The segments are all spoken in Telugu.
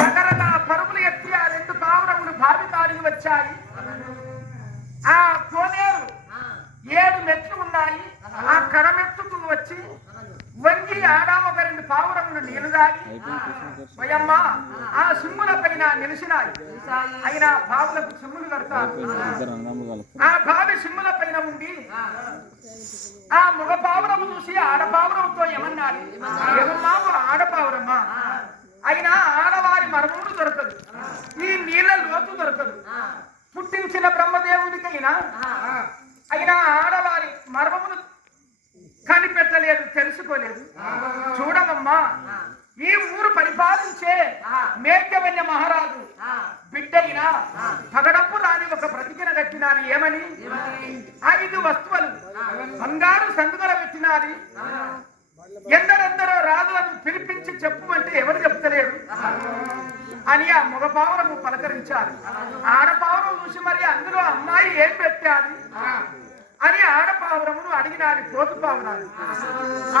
రకరకాల పరుగులు ఎత్తి ఆ రెండు పావురములు బావి కాడికి వచ్చాయి. ఆ కోనేరు 7 మెట్లు ఉన్నాయి. ఆ కరమెత్తుకు వచ్చి వంగి ఆడామొక 2 పావురములు నీళ్లు దాగి స్వయమ్మ ఆ సిమ్ముల పైన నిలిచినాయి. అయినా బావులకు సిమ్ములు కడతారు. ఆ బావి సిమ్ముల పైన ఉండి ఆ మగ పావురము చూసి ఆడపావురంతో ఏమన్నాడు, ఏమమ్మా ఆడపావురమ్మా, అయినా ఆడవారి మర్మములు దొరకదు, ఈ నీళ్ళ లోతు దొరకదు. పుట్టించిన బ్రహ్మదేవుడికైనా అయినా ఆడవారి మర్మములు కనిపెట్టలేదు, తెలుసుకోలేదు. చూడమమ్మా, ఈ ఊరు పరిపాలించే మేఘవన్య మహారాజు బిడ్డైనా పగడప్పు రాని ఒక బ్రతికిన కట్టినారు. ఏమని 5 వస్తువులు బంగారు సందుగల పెట్టినారు. ఎందరెందరో రాజులను పిలిపించి చెప్పుమంటే ఎవరు చెప్తలేరు అని ఆ మగపావురము పలకరించారు. ఆడపావురం చూసి మరి అందులో అమ్మాయి ఏం పెట్టారు అని ఆడపావురమును అడిగినారు. పోతు పావురాలు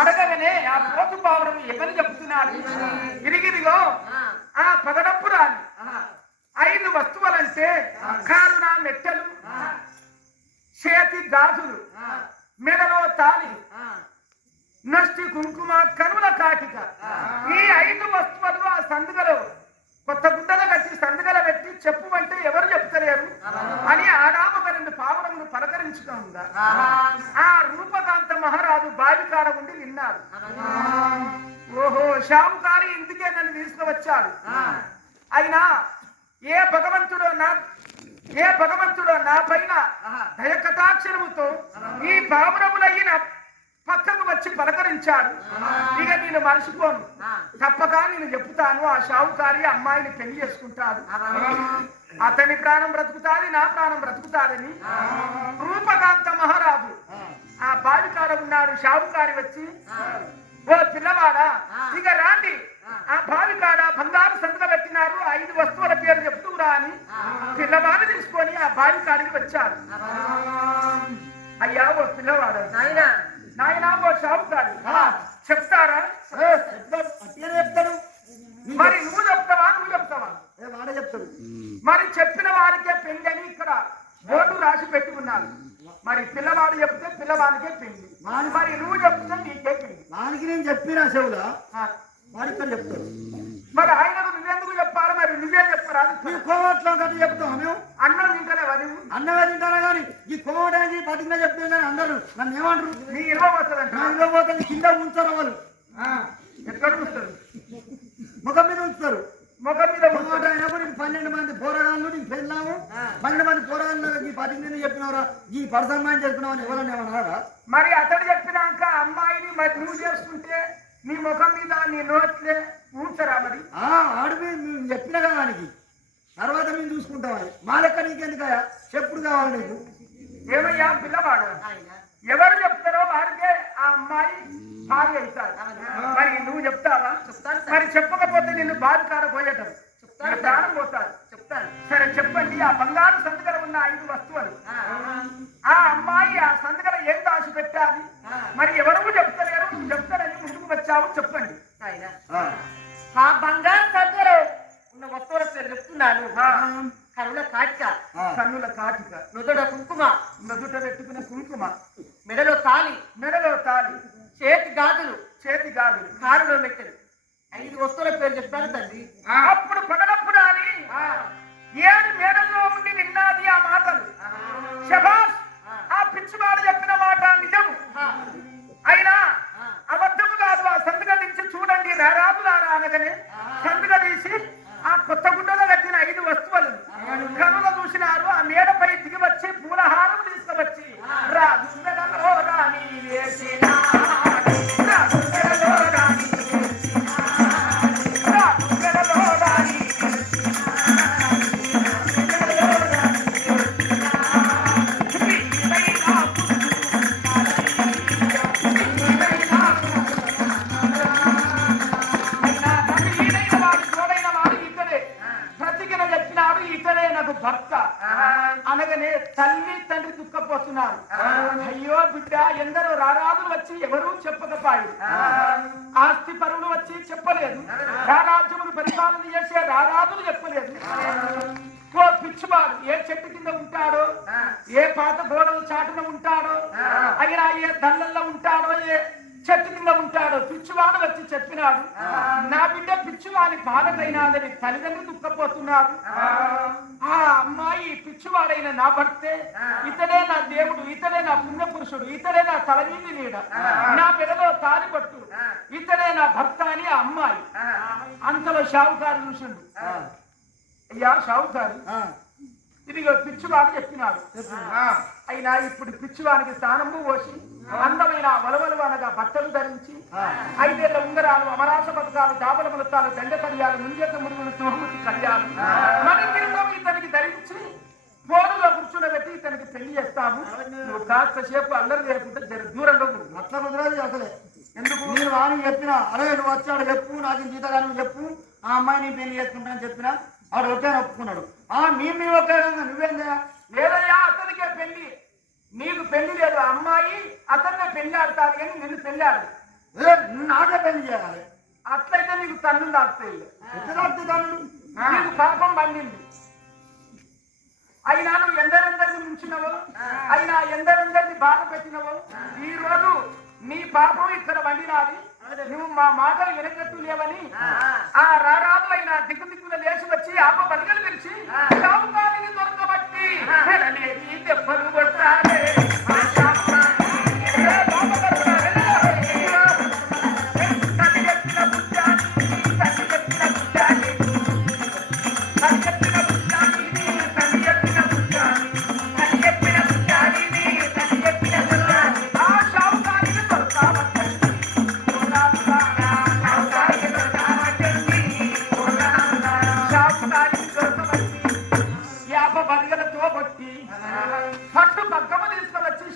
అడగగానే ఆ పోతు పావురము ఎవరు చెప్తున్నారు, ఇరిగిరిగో ఆ పగడప్పు రాని 5 వస్తువులంటే కారుణ మెట్టెలు, చేతి గాజులు, మెడలో తాళి, నష్టి కుంకుమ, కనుల కాటిక. ఈ 5 వస్తువులు ఆ సందుగలో కొత్త గుడ్డలు కట్టి సందుగల పెట్టి చెప్పుమంటే ఎవరు చెప్తలేరు అని ఆడామొక 2 పావురములు పలకరించుకుందా. ఆ రూపకాంత మహారాజు బావికాడ ఉండి విన్నాడు. ఓహో, షావుకారి ఇందుకే నన్ను తీసుకువచ్చాడు. అయినా ఏ భగవంతుడో నా పైన దయకటాక్షరముతో ఈ పావురములైన పక్కకు వచ్చి పలకరించాడు. ఇక నేను మర్చిపోను, తప్పక నేను చెప్తాను. ఆ షావుకారి అమ్మాయిని పెళ్లి చేసుకుంటాడు, అతని ప్రాణం బ్రతుకుతాది, నా ప్రాణం బ్రతుకుతాదని రూపకాంత మహారాజు ఆ బావికాడ ఉన్నాడు. షావుకారి వచ్చి, ఓ పిల్లవాడా, ఇక రాండి, ఆ బావికాడ బంగారు సంతక పెట్టినారు, 5 వస్తువుల పేరు చెప్తూరా అని పిల్లవాడు తీసుకొని ఆ బావికాడికి వచ్చాడు. అయ్యా ఓ పిల్లవాడు, నాయనా ఓ షావుకారి చెప్తారా? చెప్తాడు. మరి నువ్వు చెప్తావా వాడే చెప్తాడు. మరి చెప్పిన వారికే పెళ్లి అని ఇక్కడ బోర్డు రాసి పెట్టి ఉన్నారు. మరి పిల్లవాడు చెప్తే పిల్లవాడికే పెళ్లి, మరి నువ్వు చెప్తే నీకే పెళ్లి. వానికి నేను చెప్పినా చెవులా వాడికి చెప్తాడు. మరి ఆయనకు నువ్వెందుకు చెప్పాలి, మరి నువ్వే చెప్పరా? ఈ కోవట్లో కట్టి చెప్తాం మేము. అన్నం తింటలేవా నువ్వు? అన్నమే తింటారా కానీ ఈ కోవడానికి బతికినా చెప్తాను కానీ అందరూ నన్ను ఏమంటారు, నీ ఇవ్వబోతుందంట. నా ఇల్లు పోతే కింద ఉంచుతారు వాళ్ళు. ఎక్కడ చూస్తారు? ముఖం మీద ఉంచుతారు. ముఖం మీద కోవట అయినప్పుడు 12 మంది పోరగాళ్ళు నీకు పెళ్ళాము, 12 మంది పోరగాళ్ళు ఈ బతికి చెప్పినవరా, ఈ పరసన్మాయం చేసుకున్నామని ఎవరన్నా ఏమన్నారా? మరి అతడు చెప్పినాక అమ్మాయిని మరి నువ్వు చేసుకుంటే నీ ముఖం మీద నీ నోట్లే ఊచరా? మరి ఆడిపి చెప్పిన కదా దానికి తర్వాత మేము చూసుకుంటాం. మా లెక్క నీకెందుకయా, చెప్పుడు కావాలి నీకు. ఏమయ్యా పిల్లవాడు, ఎవరు చెప్తారో వారికే ఆ అమ్మాయి భార్య అవుతారు. మరి నువ్వు చెప్తావా? మరి చెప్పకపోతే నిన్ను బాధికార పోయేటం ప్రాణం పోతారు. చెప్తాను. సరే చెప్పండి, ఆ బంగారు సందుగల ఉన్న 5 వస్తువులు ఆ అమ్మాయి ఆ సందుగల ఏం దాచి పెట్టాలి? మరి ఎవరు చెప్తలేరు, నువ్వు చెప్తానని ముందుకు వచ్చావు, చెప్పండి. ఆ బంగారు సందుగల ఉన్న వస్తువుల పేరు చెప్తున్నాను. కనుల కాటిక, కన్నుల కాటిక, నుదుట కుంకుమ, నదుట పెట్టుకున్న కుంకుమ, మెడలో తాళి, చేతి గాజులు, కారులో మెట్టెలు, 5 వస్తువుల పేరు చెప్తాను తండ్రి. అప్పుడు పగడప్పుడు అని 7 మేడల్లో ఉండి విన్నది ఆ మాటలు. శభాష్, ఆ పిచ్చివాడు చెప్పిన మాట నిజము, అయినా అబద్ధము కాదు. ఆ సందుగ నుంచి చూడండి రారాదులారా అనగానే సందుగ తీసి ఆ కొత్త గుడ్డలో కట్టిన 5 వస్తువులు కనుల చూసినారు. ఆ మేడపై దిగి వచ్చి పూలహారం తీసుకువచ్చి రాజు మెడలో రాణి వేసిన అయ్యో బిడ్డ ఎందరో రారాజులు వచ్చి ఎవరూ చెప్పకపోయి ఆస్తి పరులు వచ్చి చెప్పలేదు రారాజ్యములు పరిపాలన చేసే రారాజులు చెప్పలేదు ఓ పిచ్చివాడు ఏ చెట్టు కింద ఉంటాడో ఏ పాత గోడల చాటున ఉంటాడో అయినా ఏ దళ్ళల్లో ఉంటాడో ఏ చెట్టు కింద ఉంటాడో పిచ్చివాడు వచ్చి చెప్పినాడు నా బిడ్డ పిచ్చివాడి బాధకైనాదని తల్లిదండ్రులు దుఃఖపోతున్నారు ఆ అమ్మాయి పిచ్చివాడైన నా భర్తే ఇతడే నా దేవుడు ఇతడే నా పుణ్యపురుషుడు ఇతడే నా తలమీది నీడ నా బిడ్డలో తాలి పట్టు ఇతడే నా భర్త అని ఆ అమ్మాయి అంతలో షావుకారు చూసిండు అయ్యా షావుకారు ఇదిగో పిచ్చివాడు చెప్పినాడు అయినా ఇప్పుడు పిచ్చివానికి స్నానము పోసి అందమైన వలవలు అనగా బట్టలు ధరించి 5 ఏళ్ల ఉంగరాలు అమరాస పథకాలు దాబల ములతాలు దండ కడియాలు ముంజత మురుగులు సుహముతి కడియాలు మరి కిరీటం ఇతనికి ధరించి ఫోనులో కూర్చుండబెట్టి ఇతనికి పెళ్లి చేస్తాము నువ్వు కాస్త సేపు అల్లరి లేకుంటే దూరంలో అట్లా కుదరదు అసలే ఎందుకు నేను వాణి చెప్పిన అరే నువ్వు వచ్చాడు చెప్పు నాకు జీతగాను చెప్పు ఆ అమ్మాయిని పెళ్లి చేసుకుంటానని చెప్పినా వాడు ఒకే ఒప్పుకున్నాడు మీ ఒకే నువ్వేందా లేదయ్యా అతనికే పెళ్లి నీకు పెళ్లి లేదు అమ్మాయి అతన్నే పెళ్లి ఆడతాడు కానీ నిన్ను పెళ్లి ఆడు నాకే పెళ్లి చేయాలి అట్లయితే నీకు తన్ను దాస్తాయి తన్నుడు నీకు పాపం పండింది అయినా నువ్వు ఎందరెందరిని ముంచినవో అయినా ఎందరెందరిని బాధ పెట్టినవో ఈ రోజు నీ పాపం ఇక్కడ వండినాది నువ్వు మా మాటలు వినగట్టు లేవని ఆ రారాజులైన దిక్కుల లేచి వచ్చి ఆప బలిగలు పిలిచి షావుకారిని దొరకబట్టి దెబ్బలు కొట్టాలి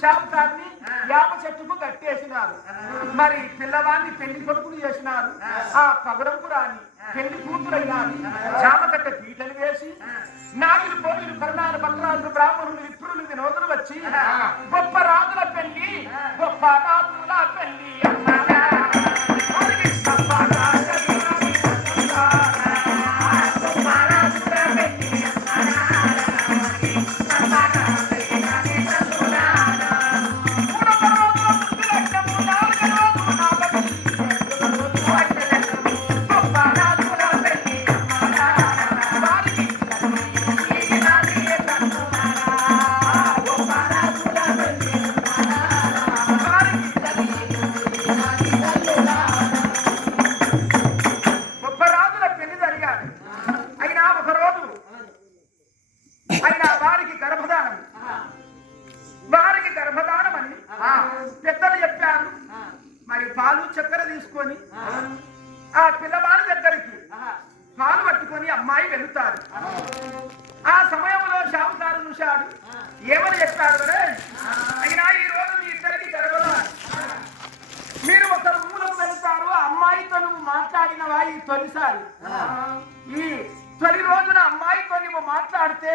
షావుకారిని యాప చెట్టుకు కట్టేసినారు మరి పిల్లవాడిని పెళ్లి కొడుకులు చేసినారు ఆ పగడంకు రాని పెళ్లి కూతురైనారు జామకట్ట పీటలు వేసి నాయులు పోలీలు కరుణాలు భద్రాజులు బ్రాహ్మణులు విప్రులు వినోదులు వచ్చి గొప్ప రాజుల పెళ్లి గొప్ప రాజుల పెళ్లి పెద్దలు చెప్పారు మరి పాలు చక్కెర తీసుకొని ఆ పిల్లవాడి దగ్గరికి పాలు పట్టుకొని అమ్మాయి వెళుతారు ఆ సమయంలో షావుకారు చూశాడు ఏమని చెప్పాడు అయినా ఈ రోజు మీ ఇద్దరికి గర్భధానం మీరు ఒక రూములకు వెళ్తారు అమ్మాయితో నువ్వు మాట్లాడినవా ఈ తొలిసారి ఈ తొలి రోజున అమ్మాయితో నువ్వు మాట్లాడితే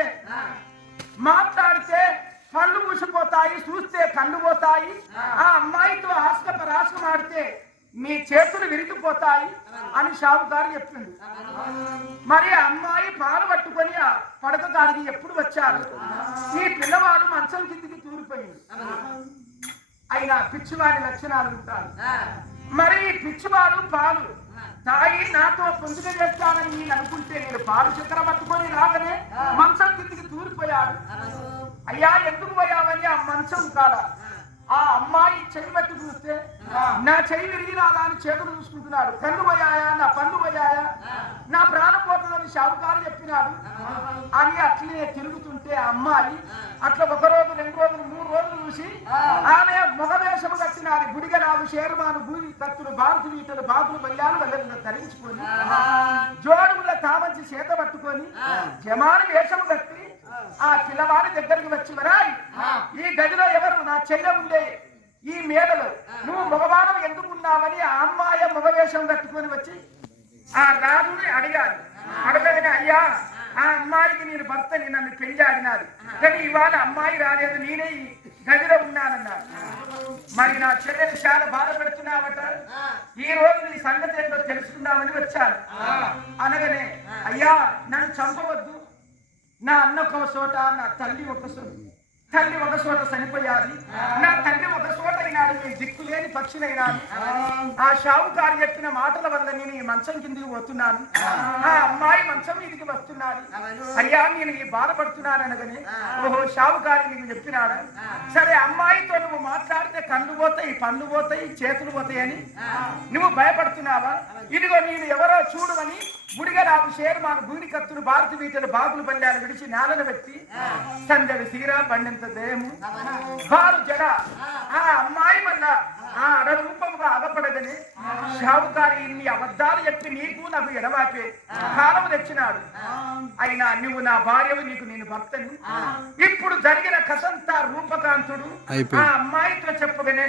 కళ్ళు మూసిపోతాయి చూస్తే కళ్ళు పోతాయి ఆ అమ్మాయితో ఆస్కపరాశం ఆడితే మీ చేతులు విరిగిపోతాయి అని షావుకారు చెప్పింది మరి అమ్మాయి పాలు పట్టుకొని ఆ పడక గారికి ఎప్పుడు వచ్చారు ఈ పిల్లవాడు మంచం కిందికి తూలిపోయింది అయినా పిచ్చివాడి లక్షణాలు ఉంటారు మరి పిచ్చివాడు పాలు తాయి నాతో పొందుగా చేస్తానని నేను అనుకుంటే నేను పాలు చక్కెర పట్టుకొని రాగానే మంచం కిందికి తూలిపోయాడు అయ్యా ఎందుకు పోయావని ఆ మంచం కాడ ఆ అమ్మాయి చెయ్యి పట్టి చూస్తే నా చెయ్యి విరిగినాదా అని చేతులు చూసుకుంటున్నాడు కన్ను పోయాయా నా పన్ను పోయాయా నా ప్రాణం పోతుందని షావుకారు చెప్పినాడు అని అట్లనే తిరుగుతుంటే ఆ అమ్మాయి అట్లా 1 రోజు 2 రోజులు 3 రోజులు చూసి ఆమె మొగవేషము కట్టినాడు గుడిగరాలు షేర్మాను భూమి కత్తులు బారుతులు ఈటలు బాగులు బల్యాలు వెళ్ళ ధరించుకొని జోడుల తామంచి చేత పట్టుకొని జమాను వేషము కట్టి ఆ పిల్లవాడి దగ్గరికి వచ్చి మరాయి ఈ గదిలో ఎవరు నా చెల్లె ఉండే ఈ మేడలో నువ్వు మగవాణం ఎందుకున్నావని ఆ అమ్మాయి మగవేషం కట్టుకొని వచ్చి ఆ రాజుని అడిగారు అడగగానే అయ్యా ఆ అమ్మాయికి నేను భర్తని నన్ను పెళ్లి ఆడినాడు కానీ ఇవాళ అమ్మాయి రాలేదు నేనే గదిలో ఉన్నానన్నాడు. మరి నా చెల్లెని చాలా బాధ పెడుతున్నావట, ఈ రోజు నీ సంగతి ఏంటో తెలుసుకుందామని వచ్చాను. అనగానే అయ్యా నన్ను చంపవద్దు, నా అన్న ఒక చోట, నా తల్లి ఒక చోట చనిపోయాది, నా తండ్రి ఒక చోట అయినాడు, నీ దిక్కులేని పక్షినైనాడు. ఆ షావుకారు చెప్పిన మాటల వల్ల నేను ఈ మంచం కిందికి పోతున్నాను, ఆ అమ్మాయి మంచం మీదికి వస్తున్నాడు. అయ్యా నేను ఈ బాధపడుతున్నాను అనగానే ఓహో షావుకారు నీకు చెప్పినాడా, సరే అమ్మాయితో నువ్వు మాట్లాడితే కళ్ళు పోతాయి, పళ్ళు పోతాయి, చేతులు పోతాయి అని నువ్వు భయపడుతున్నావా? ఇదిగో నేను ఎవరో చూడవని గుడిగరావు షేర్మాను భూమి కత్తులు భారతి వీటలు బాగులు పల్లెలు విడిచి నేలను పెట్టి సందడి సీరా బండింత దేహము వారు జడ ఆ అమ్మాయి వల్ల ఆ అడరూపముగా అగపడదని షావుకారి ఇన్ని అబద్ధాలు చెప్పి నీకు నాకు ఎడవాపే కాలం తెచ్చినాడు. అయినా నువ్వు నా భార్యవు, నీకు నేను భర్తని. ఇప్పుడు జరిగిన కసంతా రూపకాంతుడు ఆ అమ్మాయితో చెప్పగానే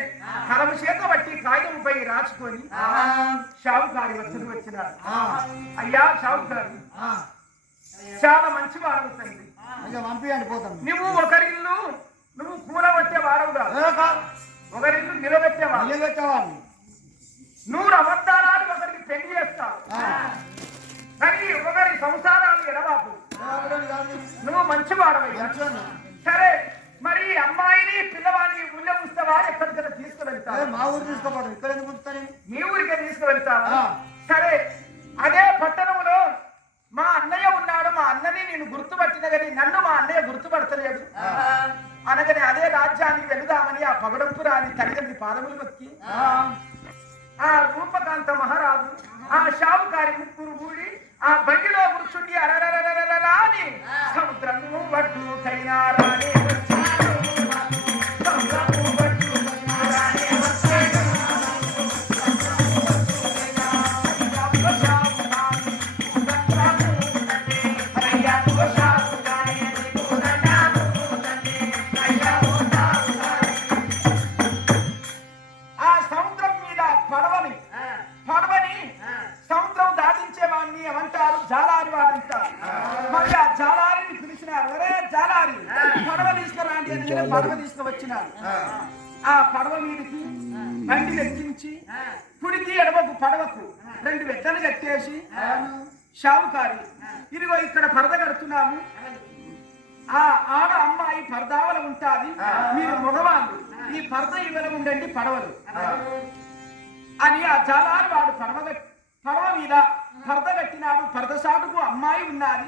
కలము చేత బట్టి కాగితంపై రాసుకొని షావుకారి వద్దకు వచ్చినాడు. అయ్యా షావుకారి చాలా మంచి వాడవు తండ్రి, పంపించండి పోతాం. నువ్వు ఒకరిల్లు నువ్వు కూరబట్టే వాడవు కాదు, ఒకరిల్లు నిలబెట్టేవాడు. నువ్వు అబద్ధాలు ఒకరికి పెళ్లి చేస్తావు కానీ ఒకరి సంసారాలు ఎడవాపు. నువ్వు మంచి వాడవయ్యా. సరే మరి అమ్మాయిని పిల్లవాడిని ఊళ్ళో ఉంచుతావా, ఎక్కడికైనా తీసుకువెళ్తావా? మా ఊరు తీసుకోపోవడం, ఇక్కడ ఎందుకు ఉంచుతాను? నీ ఊరికే తీసుకువెళ్తావా? సరే అదే పట్టణంలో మా అన్నయ్య ఉన్నాడు, మా అన్నని నేను గుర్తుపట్టిన కానీ నన్ను మా అన్నయ్య గుర్తుపడతలేడు అనగానే అదే రాజ్యానికి వెళుదామని ఆ పగడంపురాని తల్లిదండ్రి పాదములు మొక్కి ఆ రూపకాంత మహారాజు ఆ షావుకారి ముగ్గురు కూడి ఆ బండిలో కూర్చుండి అరరరరరాని సముద్రము వడ్డు కైనా రాని సముద్రం దాటించేవాడిని ఏమంటారు, జాలారి వాడంటారు. మరి ఆ జాలారిని పిలిచినారు, అరే జాలారి పడవ తీసుకురాండి అని పడవ తీసుకువచ్చినారు. ఆ పడవ మీదకి బండి ఎక్కించి కుడికి ఎడమకు పడవకు 2 వెద్దలు కట్టేసి షావుకారి ఇదిగో ఇక్కడ పరద కడుతున్నాము, ఆ ఆడ అమ్మాయి పరదావల ఉంటాది, మీరు మగవాళ్ళు ఈ పరద ఇవ్వడం ఉండండి పడవలు అని ఆ జాలారి వాడు పడవ మీద పరద కట్టినాడు. పరద సాటుకు అమ్మాయి ఉన్నది.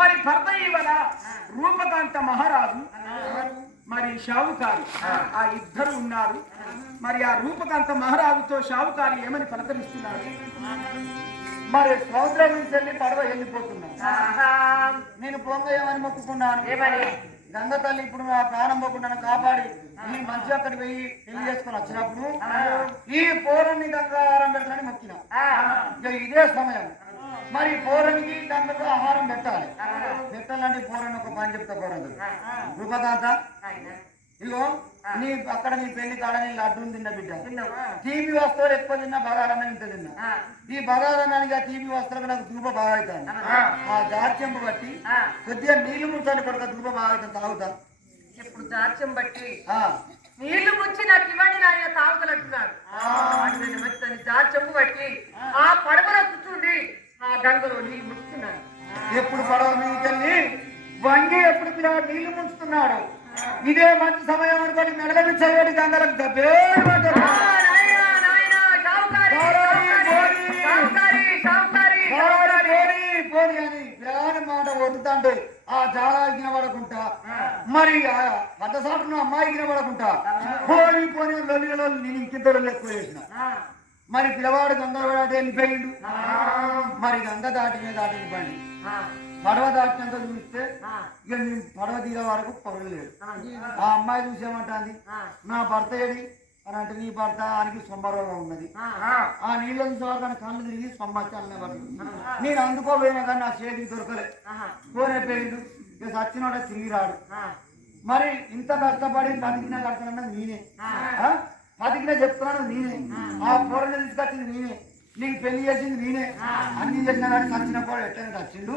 మరి పరద ఇవల రూపకాంత మహారాజు మరి షావుకారి ఆ ఇద్దరు ఉన్నారు. మరి ఆ రూపకాంత మహారాజుతో షావుకారి ఏమని పలకరిస్తున్నారు? మరి సముద్రం నుంచి వెళ్ళి పడవ వెళ్ళిపోతున్నాను, నేను పొంగ ఏమని మొక్కుకున్నాను, గంగ తల్లి ఇప్పుడు నా ప్రాణం పోకుండా కాపాడి ఈ మంచి అక్కడికి పోయి పెళ్లి చేసుకొని వచ్చినప్పుడు ఈ పోరాన్ని గంగాహారం పెడతానని మొక్కిన. ఇదే సమయం మరి పోరానికి గంగకు ఆహారం పెట్టాలంటే పోరాన్ని ఒక పని చెప్తా. పోరాడు రూపకాంత ఇగో నీ అక్కడ నీ పెళ్లి కాడ నీ లడ్డూని తిన్న బిడ్డ, టీవీ వస్తువులు ఎక్కువ తిన్నా బగారన్న ఇంత తిన్నా. ఈ బగారన్నానికి ఆ టీవీ వస్తువులకు నాకు ధూప బాగా అవుతాను, ఆ దార్చెంపు బట్టి కొద్దిగా నీళ్లు ముంచాను కొడుక ధూప బాగా అవుతాను తాగుతా. ఇప్పుడు దార్చెం బట్టి నీళ్లు ముంచి నాకు ఇవ్వండి నాయన తాగుతలంటున్నాడు. దార్చెంపు బట్టి ఆ పడవలో కూర్చుండి ఆ గంగలో నీళ్ళు ముంచుతున్నాడు. ఎప్పుడు పడవ మీదకెళ్ళి వంగి ఎప్పుడు నీళ్లు ముంచుతున్నాడు. ఇదే మంచి సమయం అనుకోని మెడలని చేయడి గంగలకు పోని అని పిల్లగాని మాట వదులుతాంటే ఆ జాలాకి వినబడకుంటా, మరి పెద్దసాటును అమ్మాయికి వినబడకుంటా పోని పోని లొల్లిలో నేను ఇంకిద్దరు ఎక్కువ చేసిన. మరి పిల్లవాడు గంగ వెళ్ళిపోయిండు. మరి గంగ దాటిన బండి పడవ దాటినంత చూస్తే ఇక నేను పడవ తీరే వరకు పొగలేదు. ఆ అమ్మాయి చూసేమంటుంది, నా భర్త ఏడి అని అంటే నీ భర్త ఆయనకి సొమ్మరంగా ఉన్నది. ఆ నీళ్ళ చూసేవారు కళ్ళు తిరిగి సొమ్మచ్చాలనే పడుతుంది. నేను అందుకోపోయినా కానీ నా చేతికి దొరకలే, పోయిపోయిండు. ఇక సచ్చినోడ తిరిగి రాడు. మరి ఇంత కష్టపడి బతికినా కడుతున్నది నేనే, బతికినా చెప్తున్నాను నేనే, ఆ పొరని తీసుకొచ్చింది నేనే, నీకు పెళ్లి చేసింది నేనే, అన్ని చేసినా కానీ నచ్చినప్పుడు ఎట్లయినా వచ్చిండు.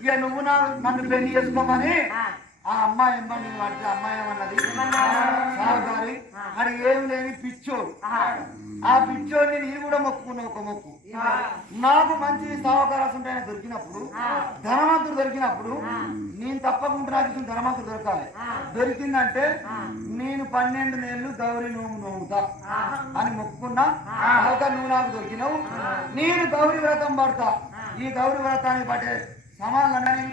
ఇక నువ్వు నన్ను పెళ్లి చేసుకోమని ఆ అమ్మాయి ఇబ్బంది పడితే అమ్మాయి ఏమన్నది సాగుతారి అది ఏం లేని పిచ్చోడు. ఆ పిచ్చోడిని నేను కూడా మొక్కుకున్నా ఒక మొక్కు. నాకు మంచి సావకాశం దొరికినప్పుడు ధనవంతుడు దొరికినప్పుడు నేను తప్పకుండా నాకు ధనవంతుడు దొరకాలి. దొరికిందంటే నేను 12 నెలలు గౌరీ నోము నోముతా అని మొక్కుకున్నా. నువ్వు నాకు దొరికినావు, నేను గౌరీ వ్రతం పడతా. ఈ గౌరీ వ్రతాన్ని పట్టే సమాధానని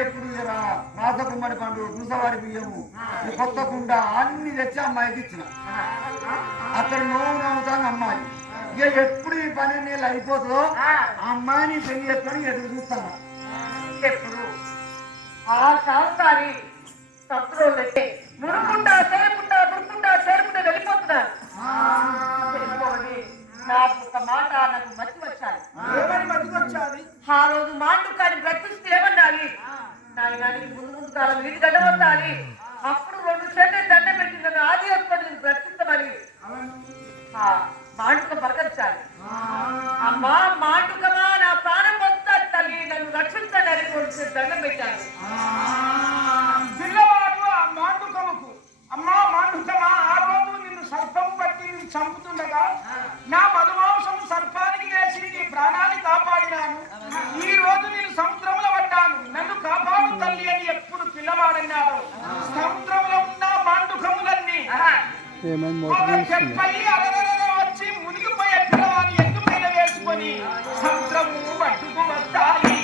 ఎప్పుడు రాజకుమ్మడి పండు దూసవారి బియ్యము కొత్త కుండ అన్ని తెచ్చి అమ్మాయికి ఇచ్చిన. అక్కడ నోవు నవ్వుతాను అమ్మాయి. ఇక ఎప్పుడు ఈ 12 నెలలు అయిపోతుందో అమ్మాయిని పెళ్లి చేసుకొని ఎదురు చూస్తాను. ఎప్పుడు ఆ సాగుతారి శత్రువులైతే మురుకుంటా చేరుకుంటా వెళ్ళిపోతున్నారు. నాకు ఒక మాట నాకు మతి వచ్చాలి. ఆ రోజు మాండుకాన్ని బ్రతిస్తే ఏమన్నాలి, నాయనానికి ముందు కాలం వీటి గడ్డవద్దాలి. అప్పుడు 2 చేతులు దండ పెట్టి నన్ను ఆది హాస్పిటల్ బ్రతిస్తామని మాండుక బతకచ్చాలి. అమ్మా మాండుకమా, నా ప్రాణం వస్తా తల్లి, నన్ను రక్షించండి అని 2 దండం పెట్టాను. పిల్లవాడు ఆ మాండుకముకు, అమ్మా మాండుకమా, ఆ రోజు నిన్ను సర్పం బట్టి నిన్ను చంపుతుండగా నా మధుమాంసం సర్పానికి వేసి నీ ప్రాణాన్ని కాపాడినాను. ఈ రోజు నేను సముద్రంలో పడ్డాను, నన్ను కాపాడు తల్లి అని ఎప్పుడు పిల్లవాడన్నాడు. సముద్రంలో ఉన్న మాండుకములన్నీ చెప్పయి అరగరగా వచ్చి మునిగిపోయే పిల్లవాడిని ఎత్తుపైన వేసుకొని సముద్రము పట్టుకు వస్తాయి.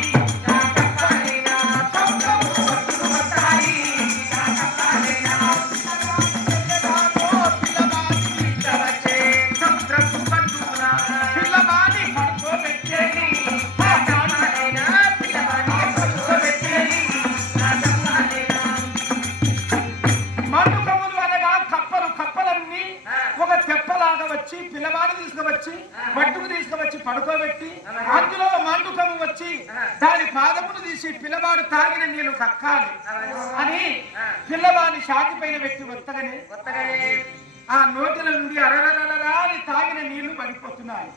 మట్టుకు తీసుకువచ్చి పడుకోబెట్టి అందులో మండుకము వచ్చి దాని పాదమును తీసి పిల్లవాడు తాగిన నీళ్లు కక్కాలి అని పిల్లవాడిని షాకి పైన పెట్టి వత్తగానే ఆ నోటిల నుండి అరరరరా అని తాగిన నీళ్లు పడిపోతున్నాయి.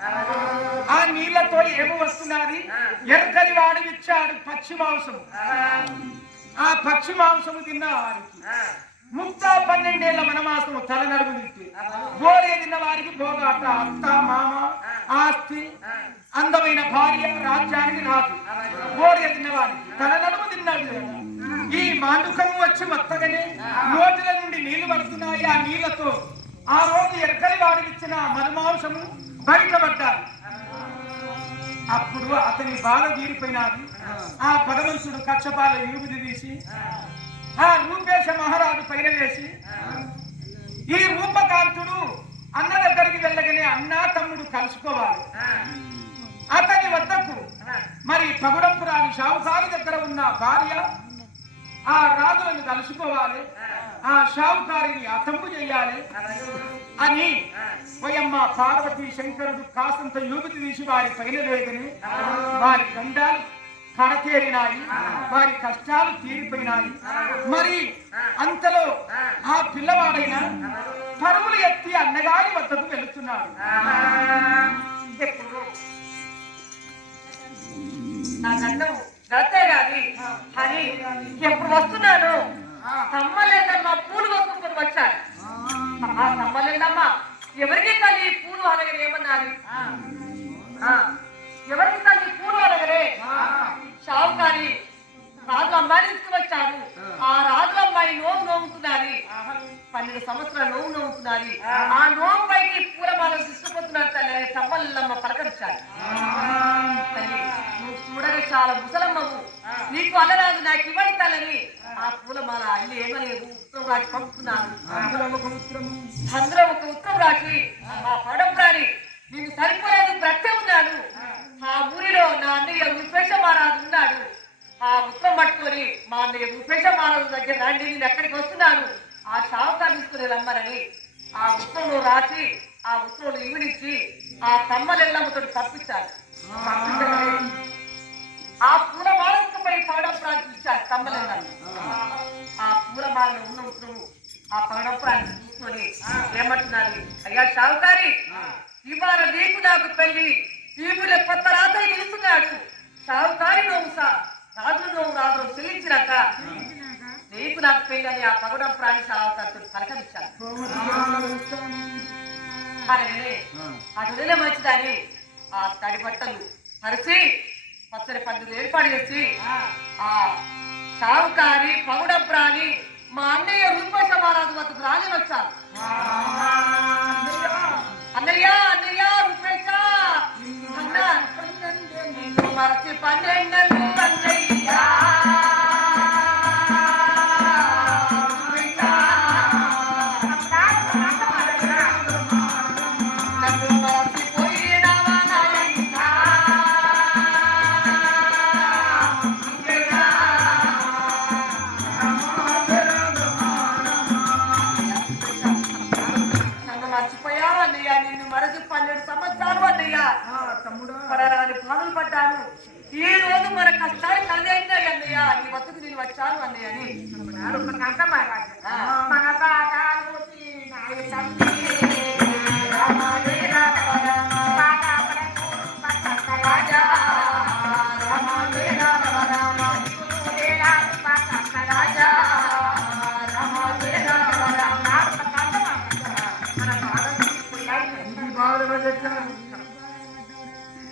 ఆ నీళ్లతో ఏమో వస్తున్నది, ఎరకని వాడు ఇచ్చాడు పక్షి మాంసము. ఆ పక్షి మాంసము తిన్న వారికి 12 ఏళ్ల వనవాసము తల నడుము తిట్టి బోరే తిన్న వారికి భోగాట, అత్త మామ ఆస్తి, అందమైన భార్య, రాజ్యానికి రాజు. బోరే తిన్న వారికి తల నడుము తిన్నాడు. ఈ మాండుకము వచ్చి మొత్తగానే నోటిల నుండి నీళ్లు పడుతున్నాయి. ఆ నీళ్లతో ఆ రోజు ఎక్కడి వాడికి ఇచ్చిన మధుమాంసము బయటపడ్డారు. అప్పుడు అతని బాధ తీరిపోయినది. ఆ భగవంతుడు కక్షపాల యూబిది తీసి ఆ రూపేశ మహారాజు పైన వేసి, ఈ రూపకాంతుడు అన్న దగ్గరికి వెళ్ళగానే అన్నా తమ్ముడు కలుసుకోవాలి. అతని వద్దకు మరి పగుడంపురాని షావుకారి దగ్గర ఉన్న భార్య ఆ రాజులను కలుసుకోవాలి, ఆ షావుకారిని అతమ్ము చెయ్యాలి అని పోయమ్మ పార్వతి శంకరుడు కాసంత యూబితి తీసి వారి పైన వేగని వారి గండాలు కడతేరినాయి, వారి కష్టాలు తీరిపోయినాయి. మరి అంతలో ఆ పిల్లవాడైన పరువులు ఎత్తి అన్నగారి వద్దకు వెళుతున్నాడు. నా గండం గతే గాని అని ఎప్పుడు వస్తున్నాను తమ్మలేదమ్మా పూలు వస్తుకొని వచ్చాను. ఆ తమ్మలేదమ్మా ఎవరికి తల్లి పూలు అనగరే ఏమన్నారు, ఎవరికి తల్లి పూలు అనగరే షావుకారి రాజు అమ్మాయిని తీసుకువచ్చారు. ఆ రాజు అమ్మాయి నోము నోముతున్నది, 12 సంవత్సరాలు నోము నోముతున్నది. ఆ నోము పైకి పూలమాలను తీసుకుపోతున్నారు తల్లి. తమ్మలమ్మ పలకరించాలి. తల్లి నువ్వు చూడగా చాలా ముసలమ్మవు, నీకు అల్లరాజు నాకు ఇవ్వండి తల్లని ఆ పూలమాల అల్లి ఏమలేదు ఉత్తరం రాసి పంపుతున్నాను. అందులో ఒక ఉత్తరం రాసి ఆ పడంప్రాని నేను సరిపోయేది బ్రతే ఉన్నాడు. ఆ ఊరిలో నా అన్నయ్య ఉపేష మహారాజు ఉన్నాడు. ఆ ఉత్తరం పట్టుకొని మా అన్నయ్య ఉపేష మహారాజు దగ్గర రండి, నేను ఎక్కడికి వస్తున్నాను ఆ షావుకారు తీసుకుని రమ్మనని ఆ ఉత్తరంలో రాసి ఆ ఉత్తరంలో ఇవినిచ్చి ఆ తమ్మలెల్లమ్మతో పంపించారు. ఆ పూలమాలకు పై పగడంపురానికి ఇచ్చారు తమ్మలెల్లమ్మ. ఆ పూలమాలలో ఉన్న ఉత్తరం ఆ పగడంపురాన్ని చూసుకొని ఏమంటున్నారు, అయ్యా షావుకారి ఇవాళ నీకు నాకు పెళ్లి, ఈ ఊళ్ళో కొత్త రాత్రి నిలుస్తున్నాడు. షావుకారి నోవు రాజు నోవు రాజు చెల్లించినాక నీకు నాకు పెళ్లి అని ఆ పగడం ప్రాణి సాగుతాడు పలకరించాను. అలాగనే అటునే మంచిదని ఆ తడి బట్టలు పరిచి పచ్చడి పండుగ ఏర్పాటు చేసి ఆ సావుకారి పగడం ప్రాణి మా అన్నయ్య రూపేశ మహారాజు వద్దకు రాని వచ్చారు. అన్నయ్య అన్నయ్య రూపేశ అన్న నిన్ను మరచి 12 అన్నయ్య బాధలు పడ్డాను. ఈ రోజు మన కష్టాలు కలిదైందా అన్నయ్య నీ వద్దకు నేను వచ్చాను అన్నయ్య అని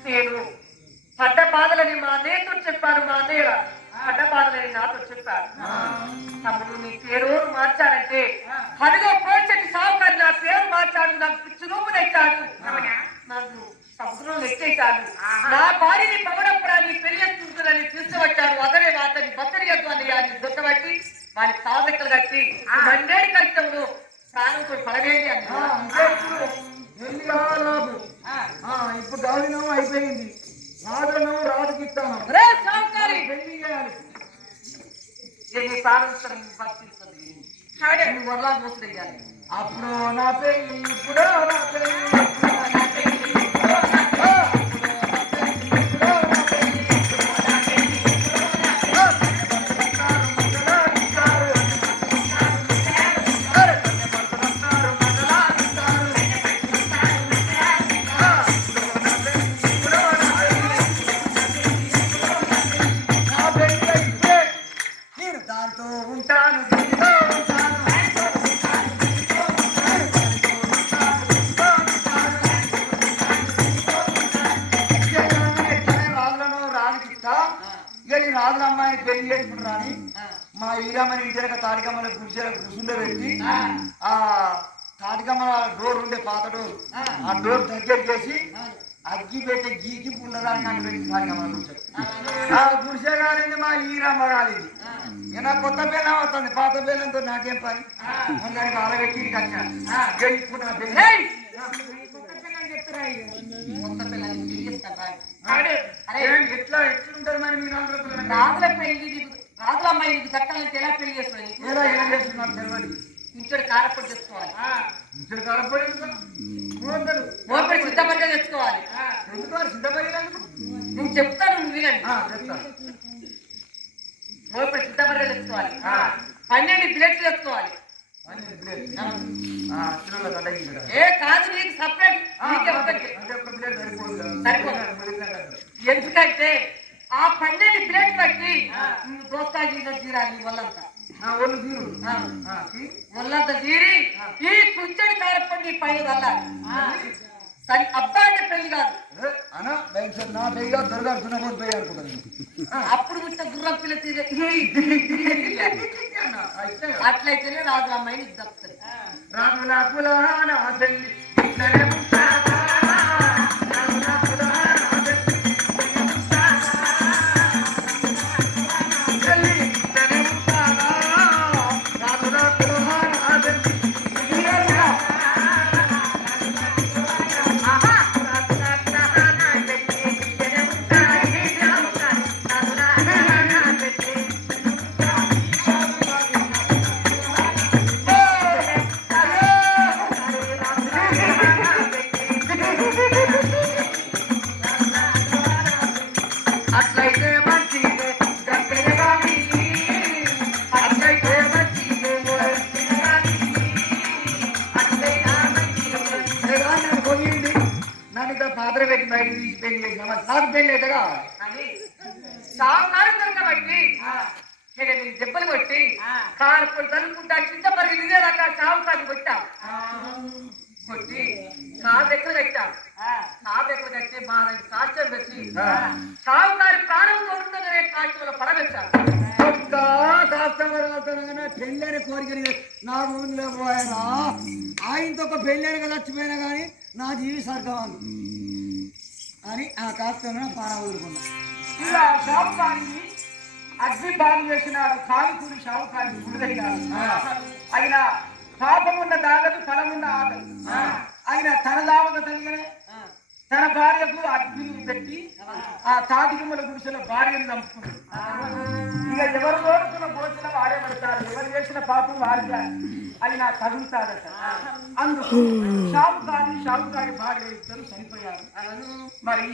నేను పడ్డ బాధలని మా అన్నయ్యతో చెప్పాను. మా అన్నయ్య పడ్డ బాధలని నాతో చెప్పారు. తమ్ముడు నీ పేరు మార్చారంటే అదిగో ప్రోత్సటి సావుకారు నా పేరు మార్చాడు. నాకు పిచ్చి రూపు తెచ్చాడు. నాకు సముద్రం ఎక్కేశాడు. నా భార్యని పగడపురాన్ని పెళ్ళేస్తుందని తీసుకువచ్చాడు. అతనే అతని బత్తడి ఎద్దు అని అది గుర్తబట్టి వారి సాధకులు కట్టి మండేడి కష్టంలో ప్రాణం పడవేది అని ఇప్పుడు గాలినం అయిపోయింది. రాజనం రాజుకి ఇస్తాను. అప్పుడు నా పెళ్లి ఇప్పుడు నా పెళ్లి రాజుల అమ్మాయిని పెళ్లి చేసుకుంటారని మా ఈరమ్మని ఇద్దరు తాటికమ్మల కూర్చుండే పెట్టి ఆ తాటికమ్మల డోర్ ఉండే పాత డోర్ ఆ డోర్ దగ్గర చేసి అగ్గి పెట్టి గీకి పుల్లదాన్ని అటు పెట్టి తాటికమ్మల కూర్చొని ఆ గుడిసె కాలేదు మా ఈరమ్మ కాలేదు. నా కొత్త బెల్లం వస్తుంది. పాత బెల్లంతో నాకేం పని దానికి అలగట్టి ఇప్పుడు నా పెళ్లి ఎట్లా ఎట్లుంటారు మరి మీరు రాజుల పెళ్లి రాజుల అమ్మాయి నీకు దక్కాలంటే ఎలా పెళ్లి చేస్తుంది? ఎలా చేస్తున్నారు తెలియదు. ఇంచోటి కారపొడి తెచ్చుకోవాలి. ఇంచోటి కారపొడి మోపడి సిద్ధపడిగా తెచ్చుకోవాలి. ఎందుకు సిద్ధపడినందుకు నువ్వు చెప్తాను నువ్వు వినండి. చెప్తాను. మోపడి సిద్ధపడిగా తెచ్చుకోవాలి. 12 ప్లేట్లు తెచ్చుకోవాలి. ఏ కాదు నీకు సపరేట్ ఎందుకంటే ఆ 12 ప్లేట్ బట్టి నువ్వు దోస్తాగీలో తీరాలి. వాళ్ళంతా వాళ్ళంతా తీరి ఈ కుంచెడి కారపండి పైన వెళ్ళాలి. అబ్బా అంటే పెళ్లి కాదు. అప్పుడు పుట్టిన గుర్రం పిల్ల అట్లయితేనే రాజు అమ్మాయిని దక్కుతుంది. పాత్ర పెట్టి బయట తీసి పెళ్లి చేసినా నాకు పెళ్లి అవుతుందా? సాగుకారు దొరకబట్టి ఇక నీకు దెబ్బలు కొట్టి కారుకొని తలుపుకుంటా చింత పరిగి నిజే దాకా చావుతాను కొట్టా కొట్టి కాదెక్కడ కట్టా కాదెక్కడ కట్టి మా కాస్టర్ పెట్టి చావుకారి ప్రాణంతో ఉండగానే కాస్టంలో పడగచ్చారు పెళ్ళని కోరిక నా ఊళ్ళో పోయారా ఆయనతో ఒక పెళ్ళని కదా చచ్చిపోయినా కానీ నా జీవి స్వర్గం అని ఆ కాస్తంలో పాన వదులుకున్నా. ఇలా షావుకారిని అగ్ని బాగు చేసినాడు. కాలుకూరి షావుకారిని గుడిదైనాడు. ఆయన పాపమున్న దాగదు ఫలమున్న ఆగదు. ఆయన తన దావక తల్లినే తన భార్యకు అగ్ని పెట్టి ఆ తాటికమ్మల గుడిసెలో భార్యను చంపుకున్నాడు. ఇక ఎవరు కోరుకున్న గోచన వాడే పడతారు, ఎవరు చేసిన పాపం వారిగా అది నాకు తగులుతాడట. అందుకు షావుకారి భార్య ఇద్దరు చనిపోయారు. మరి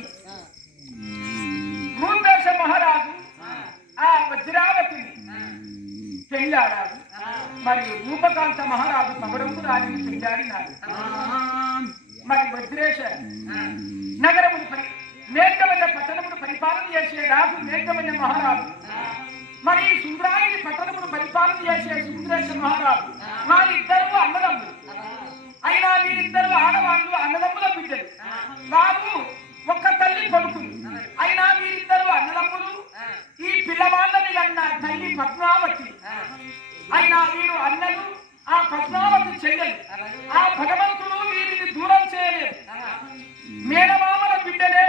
భూపేశ మహారాజు ఆ వజ్రావతిని పెళ్ళాడాడు. మరి రూపకాంత మహారాజు పగడంపు రాజుని పెళ్ళాడినాడు. మరి వజ్రేశ నగరమును మేఘమన్న పట్టణమును పరిపాలన చేసే రాజు మేఘమన్న మహారాజు. మరి సుందరాయిని పట్టణమును పరిపాలన చేసే సుందరేశ మహారాజు. వారిద్దరు అన్నదమ్ములు. అయినా వీరిద్దరు ఆడవాళ్ళు అన్నదమ్ముల బిడ్డలు. వారు ఒక్క తల్లి కొడుకులు. అయినా వీరిద్దరు అన్నదమ్ములు. ఈ పిల్లవాళ్ళని అన్న తల్లి పద్మావతి. అయినా వీరు అన్నలు, ఆ పద్మావతి చెల్లెలు. ఆ భగవంతుడు వీరిని దూరం చేయలేదు. మేనమామల బిడ్డలే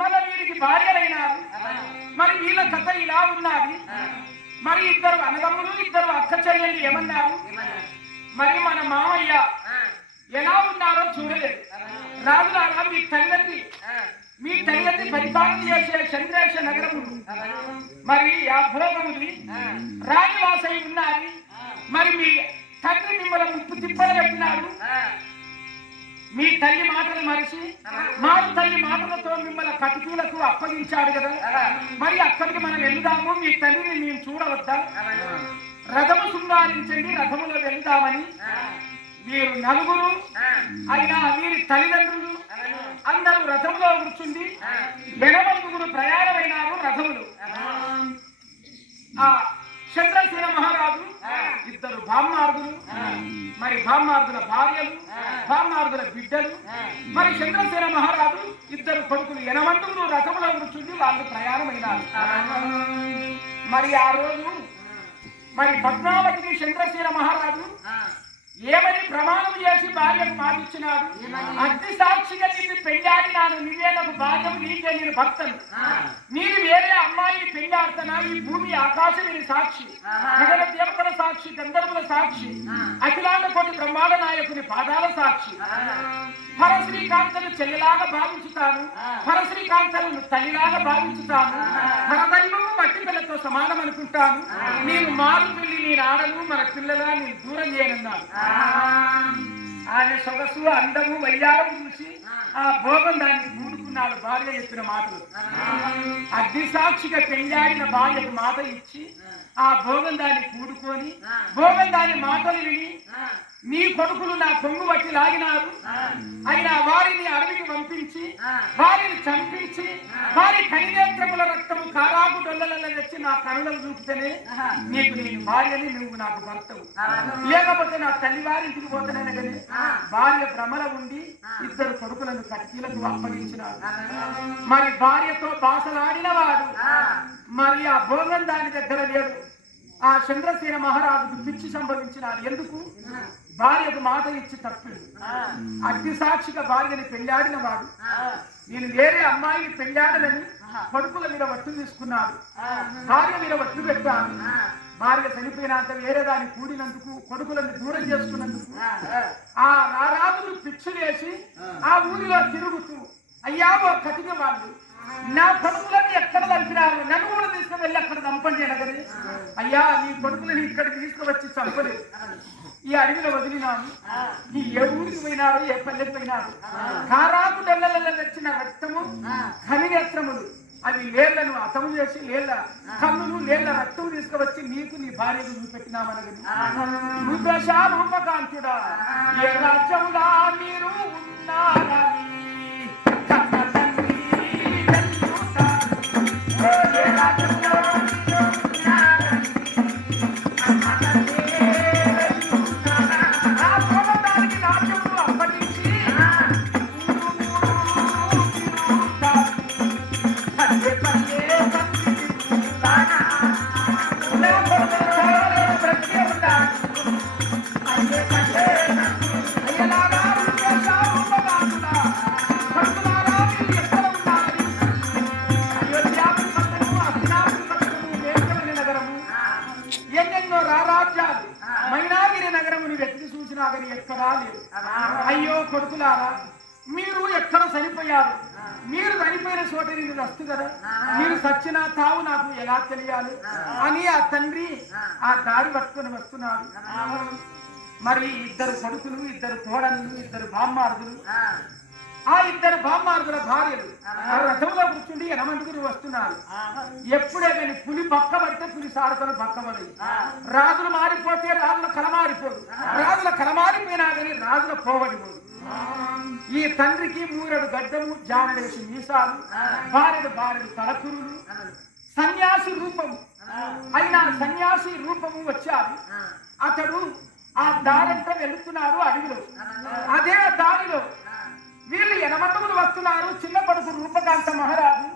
మన వీరికి భార్యలైనారు. మరి వీళ్ళ కథ ఇలా ఉన్నది. మరి ఇద్దరు అన్నదమ్ములు, ఇద్దరు అక్క చెల్లెలు ఏమన్నారు? మరి మన మామయ్య ఎలా ఉన్నారో చూడలేదు. రాజులాగా మీ తల్లిదండ్రి పరిపాలన చేసే చంద్రేశ నగరము మరి ఆ భోగముది రాజవాసై ఉన్నది. మరి మీ తండ్రి మిమ్మల్ని ముప్పు తిప్పలు పెట్టినాడు. మీ తల్లి మాటలు మరిచి మారు తల్లి మాటలతో మిమ్మల్ని కటుకులకు అప్పగించాడు కదా. మరి అక్కడికి మనం వెళ్దాము, మీ తల్లిని మేము చూడవద్దా? రథము శృంగారించండి, రథములో వెళ్దామని వీరు నలుగురు అయినా వీరి తల్లిదండ్రులు అందరూ రథంలో కూర్చుండి వెనమందుగురు ప్రయాణమైనారు రథములు. ఆ చంద్రసేన మహారాజు ఇద్దరు బామ్మార్దులు, మరి బామ్మార్దుల భార్యలు, బామ్మార్దుల బిడ్డలు. మరి చంద్రసేన మహారాజు ఇద్దరు కొడుకులు ఎనమందుగురు రథంలో కూర్చుండి వాళ్ళు ప్రయాణమైనారు. మరి ఆ రోజు మరి పద్మావతికి చంద్రసేన మహారాజు ఏమని ప్రమాణం చేసి భార్యకు మాటిచ్చినాడు? అగ్ని సాక్షిగా నిన్ను పెళ్ళాడినాను, నీవే నాకు భార్యము, నీకే నేను భక్తను. నేను వేరే అమ్మాయిని పెళ్ళాడుతున్నా. ఈ భూమి ఆకాశం ఇది సాక్షి, గగన దేవతల సాక్షి, గంధర్వుల సాక్షి, అఖిలాండ కోటి బ్రహ్మాండ నాయకుని పాదాల సాక్షి. పరశ్రీకాంతను చెల్లిలాగా భావించుతాను, పరశ్రీకాంతను తల్లిలాగా భావించుతాను. పరదైవము మట్టి పిల్లతో సమానం అనుకుంటాను. నేను మారు పెళ్లి నేను ఆడను, మన పిల్లలా నేను దూరం చేయనున్నాను. ఆయన సొగసు అందము వయ్యారం చూసి ఆ భోగం దాన్ని కూడుకున్నాడు. భార్య చెప్పిన మాటలు అగ్ని సాక్షిగా పెళ్ళాడిన భార్యకు మాట ఇచ్చి ఆ భోగం దాన్ని కూడుకొని భోగం దాని మాటలు విని నీ కొడుకులు నా కొంగు బట్టి లాగినారు. అయినా వారిని అడవికి పంపించి వారిని చంపించి వారి కనినేత్రముల రక్తము కారాకు డొల్లలలో తెచ్చి నా కనులను చూపితేనే నీకు నేను భార్యని, నువ్వు నాకు భర్తవు. లేకపోతే నా తల్లి వారింటికి పోతానని కానీ భార్య భ్రమల ఉండి ఇద్దరు కొడుకులను కట్టీలకు అప్పగించినాడు. మరి భార్యతో బాసలాడిన వాడు మరి ఆ భోగం దాని దగ్గర లేడు. ఆ చంద్రసేన మహారాజుకు పిచ్చి సంభవించినాడు. ఎందుకు? భార్యకు మాట ఇచ్చి తప్పింది. అగ్ని సాక్షిగా భార్యని పెళ్ళాడిన వాడు నేను వేరే అమ్మాయిని పెళ్ళాడనని కొడుకుల మీద వట్టు తీసుకున్నాడు. భార్య మీద వట్టు పెట్టాడు. భార్య చనిపోయినాక వేరే దాన్ని కూడినందుకు, కొడుకులను దూరం చేసుకున్నందుకు ఆ రారాజులు పిచ్చి వేసి ఆ ఊరిలో తిరుగుతూ అయ్యా ఓ కఠిన వాళ్ళు నా కొడుకులను ఎక్కడ చంపినారు, నన్ను కూడా తీసుకువెళ్ళి అక్కడ చంపండి అనగది. అయ్యా నీ కొడుకులను ఇక్కడికి తీసుకువచ్చి చంపలేదు, ఈ అడవిలో వదిలినాను. నీ ఏ ఊరికి పోయినారు, ఏ పల్లెకి పోయినారు? కారాకు డొల్లలలో తెచ్చిన రక్తము ఖనినేత్రములు అవి లేళ్లను అతము చేసి లేళ్ల కన్నులు లేళ్ల రక్తం తీసుకువచ్చి నీకు నీ భార్యకు చూపెట్టినామనగది. రూపేశ రూపకాంతుడా ఏ రాజ్యంలా మీరు ఉన్నారని ఏ రాజ్యంలో అయ్యో కొడుకులారా, మీరు ఎక్కడ చనిపోయారు? మీరు చనిపోయిన చోట నేను వస్తు కదా, మీరు సచ్చినా తావు నాకు ఎలా తెలియాలి అని ఆ తండ్రి ఆ దారి పట్టుకొని వస్తున్నాడు. మరి ఇద్దరు కొడుకులు, ఇద్దరు కోడళ్ళు, ఇద్దరు బామ్మార్దులు, ఆ ఇద్దరు బామ్మార్దుల భార్యలు ఆ రథంలో కూర్చుండి ఎనమందుగురు వస్తున్నారు. ఎప్పుడే కానీ పులి పక్క పడితే పులి సారతలు పక్క పడి, రాజులు మారిపోతే రాజుల కల మారిపోదు, రాజుల కల మారిపోయినా కానీ రాజుల పోవడిపోదు. ఈ తండ్రికి మూరెడు గడ్డము, జానడేసి మీసాలు, భార్యడు తలకురులు, సన్యాసి రూపము. అయినా సన్యాసి రూపము వచ్చారు. అతడు ఆ దారంతా వెళుతున్నారు అడవిలో. అదే దారిలో వీళ్ళు ఎనమందుగురు వస్తున్నారు. చిన్న కొడుకు రూపకాంత మహారాజు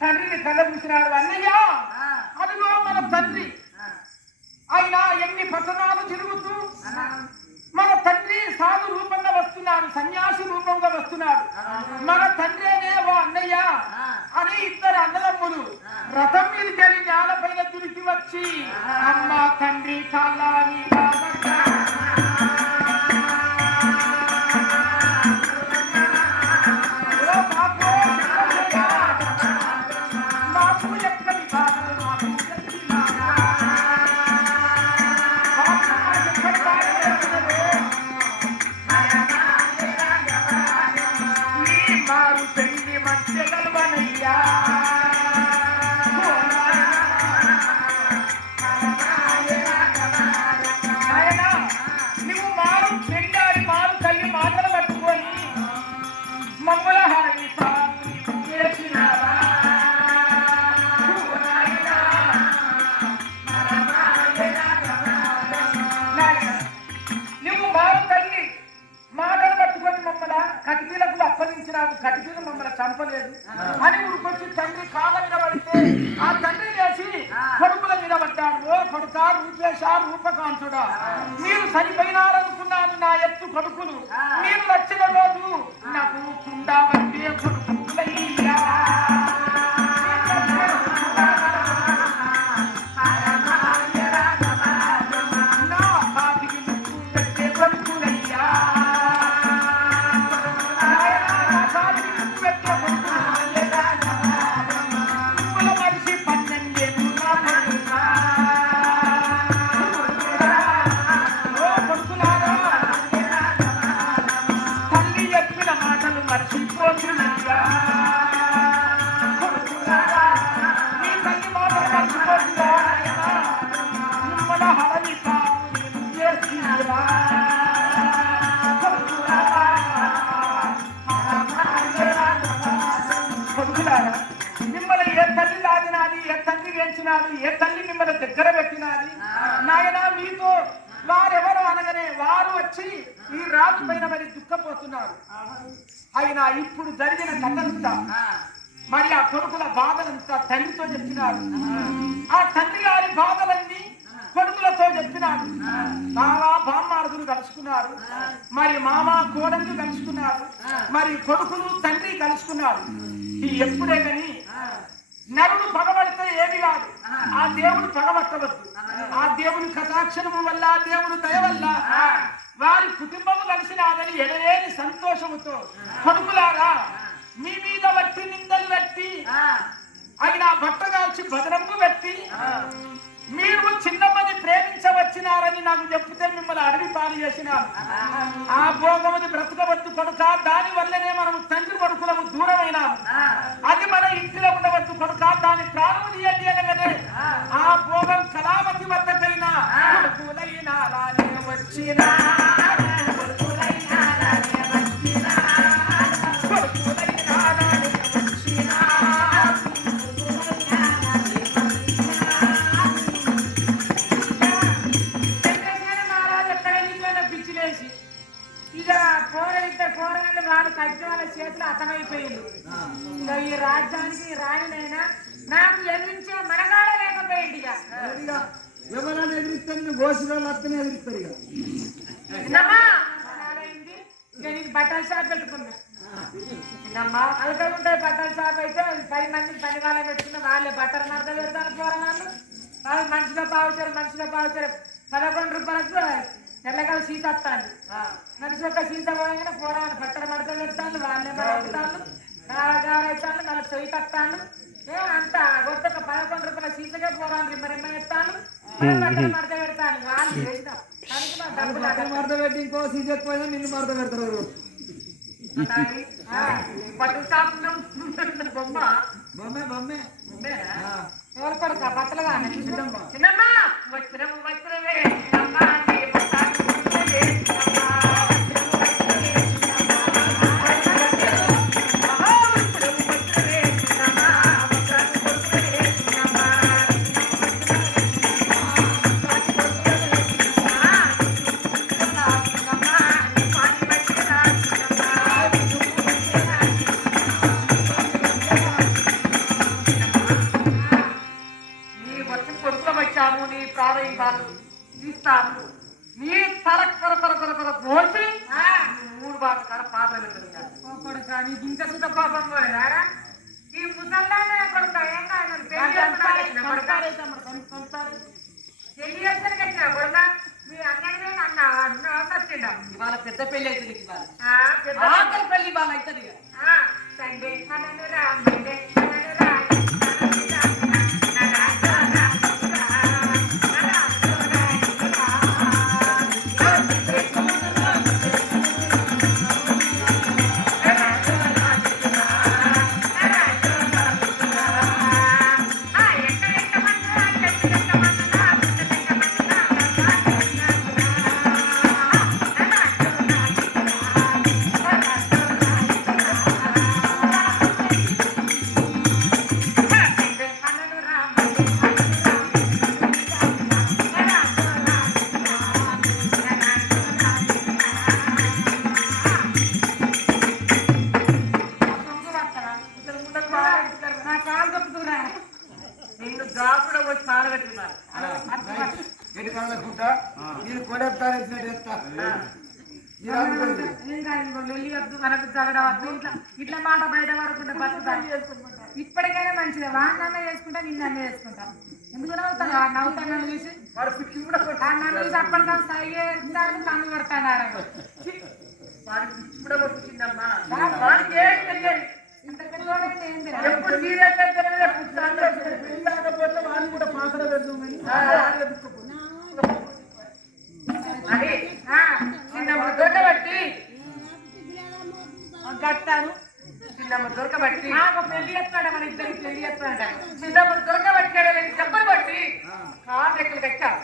తండ్రిని కళ్ళబూసినాడు. అన్నయ్య, అదిగో మన తండ్రి. ఆయన ఎన్ని పట్టణాలు తిరుగుతూ మన తండ్రి సాధు రూపంగా వస్తున్నాడు, సన్యాసి రూపంగా వస్తున్నాడు. మన తండ్రినే ఓ అన్నయ్య అని ఇద్దరు అన్నదమ్ములు రథం మీదకి వెళ్ళి నేలపైన తిరిగి వచ్చి, అమ్మ తండ్రి కాలాని కటికీలు మమ్మల్ని చంపలేదు అని ఊరుకొచ్చి తండ్రి కాళ్ళ మీద పడితే ఆ తండ్రి లేచి కొడుకుల మీద పడ్డాడు. ఓ కొడుకా, రూపేశ, రూపకాంతుడా, మీరు చనిపోయినారనుకున్నాను నా ఎత్తు కొడుకులు. మీరు వచ్చిన రోజు నాకు కుండా వంటి కొడుకులయ్యా. మిమ్మల్ని ఏ తల్లి లాదినాది, ఏ తండ్రి వేయించినాది, ఏ తల్లి మిమ్మల్ని దగ్గర పెట్టినాది నాయన, మీతో వారెవరు అనగానే వారు వచ్చి ఈ రాజు పైన మరి దుఃఖపోతున్నారు. అయినా ఇప్పుడు జరిగిన కథంతా మరి ఆ కొడుకుల బాధలంతా తండ్రితో చెప్పినారు. ఆ తండ్రి గారి బాధలన్నీ కొడుకులతో చెప్పినాడు. బావ బామ్మార్దులు కలుసుకున్నారు, మరి మామ కోడళ్ళు కలుసుకున్నారు, మరి కొడుకులు తండ్రి కలుసుకున్నారు. ఎప్పుడే కానీ నరుడు పగబడితే ఏమి కాదు, ఆ దేవుడు పగబట్టవద్దు. ఆ దేవుని కటాక్షణము వల్ల, దేవుని దయ వల్ల వారి కుటుంబము కలిసినాదని ఎడలేని సంతోషముతో కొడుకులారా, మీ మీద బట్టి నిందలు పెట్టి ఆయన బట్టగాల్చి బదనమ్ము పెట్టి మీరు చిన్నమ్మని ప్రేమించవచ్చినారని నాకు చెప్తే మిమ్మల్ని అడవి పాలు చేసినారు. ఆ భోగముది బ్రతకవద్దు కొడుక, దాని వల్లనే మనము తండ్రి కొడుకులకు దూరమైనాము. అది మన ఇంటిలో ఉండవద్దు కొడుక, దాని ప్రాణము తీయండి అనగానే ఆ భోగం కళావతి వద్దకైనా కొడుకులైనా రానే వచ్చినా చేతులు అతమైపోయింది. ఇంకా ఈ రాజ్యానికి రాణినైనా నాకు ఎదిరించే మనగాడ లేకపోయింది. ఎవరైనా ఎదిరిస్తారు, గోసిరాలు అత్తనే ఎదిరిస్తారు. ఇక బట్టల షాప్ పెట్టుకున్నా. అలకలు ఉంటాయి బట్టల షాప్ అయితే 10 మందిని పని వాళ్ళని పెట్టుకున్న వాళ్ళే బట్టలు మడత పెడతారు. పోరాళ్ళు వాళ్ళు మనిషిగా పావుచారు 11 రూపాయలకు తెల్లగా సీత వస్తాను నడిచి ఒక సీత పోగానే పోరాని పట్టణ మడత పెడతాను వాళ్ళే పెడతాను గారెత్తాను మళ్ళీ చెయ్యి కట్టాను ఏమంతా గొట్టక 11 రూపాయల సీతగా పోరాను రిమ్మ ఎత్తాను పట్టణ మడత పెడతాను వాళ్ళు చేసినాం మడత పెట్టి ఇంకో సీజ్ ఎక్కువైనా నిన్ను మడత పెడతారు పట్టు షాపులో బొమ్మ బొమ్మే బొమ్మే ఎవరు కొడుక బట్టలు కానీ చిన్నమ్మ వస్త్రము వస్త్రమే చిన్నమ్మ నీ వస్త్రము వస్త్రమే చిన్నమ్మ తీస్తాము నీ తల కొర కొర కొర కొర పోసి 3 బాగా కడ పాపలు కొడుక నీకు ఇంకా సుత పాపం పోలేదారా ఈ ముసల్లానే కొడుక ఏం కాదు పెళ్లి చేస్తాను కట్టినా కొడుక మీ అన్నయ్య అన్న వచ్చిండ ఇవాళ పెద్ద పెళ్లి అవుతుంది ఇవాళ పెళ్లి బాగా అవుతుంది సండే అనను రాండే అనను రా ఇట్లా మాట బయట పడకుండా బతుకుతాను ఇప్పటికైనా మంచిది వాడినన్నా చేసుకుంటా నిన్న చేసుకుంటా ఎందుకు నవ్వుతాను నవ్వుతాను నన్ను చూసి నన్ను చూసి అప్పటిదాకా సైతాను కన్ను కొడతాను ఇంత పిల్లవాడైతే ఏంటి దొరకబట్టి కట్టాను చిన్నమ్మ దొరకబట్టి పెళ్లి చేస్తాడ మన ఇద్దరికి పెళ్లి చేస్తాడ చిన్నమ్మ దొరకబట్టాడు చెప్పలు బట్టి కాలు రెక్కలు కట్టారు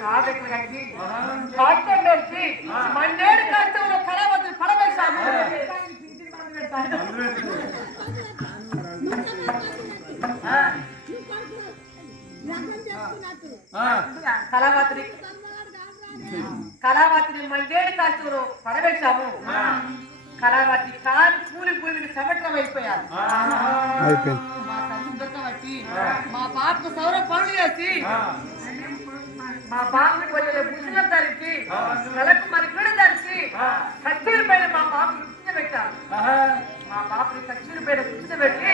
కాలు రెక్కలు కట్టి కాటం వచ్చి మన్నేడు కష్టంలో కలవద్దు పడవేశాము కళావతిని మన్నేడు కష్టంలో పడవేశాము కళావతి కాలు కూలి భూమిని సంవత్సరం అయిపోయారు మా తల్లి దొరకబట్టి మా పాపకు సౌర పనులు చేసి మా పాపని కొంచెం భూషణ ధరించి తలకు మరికూడ ధరించి కచ్చీరు పైన మా పాపని కూర్చోబెట్టారు మా పాపని కచ్చీరు పైన కూర్చోబెట్టి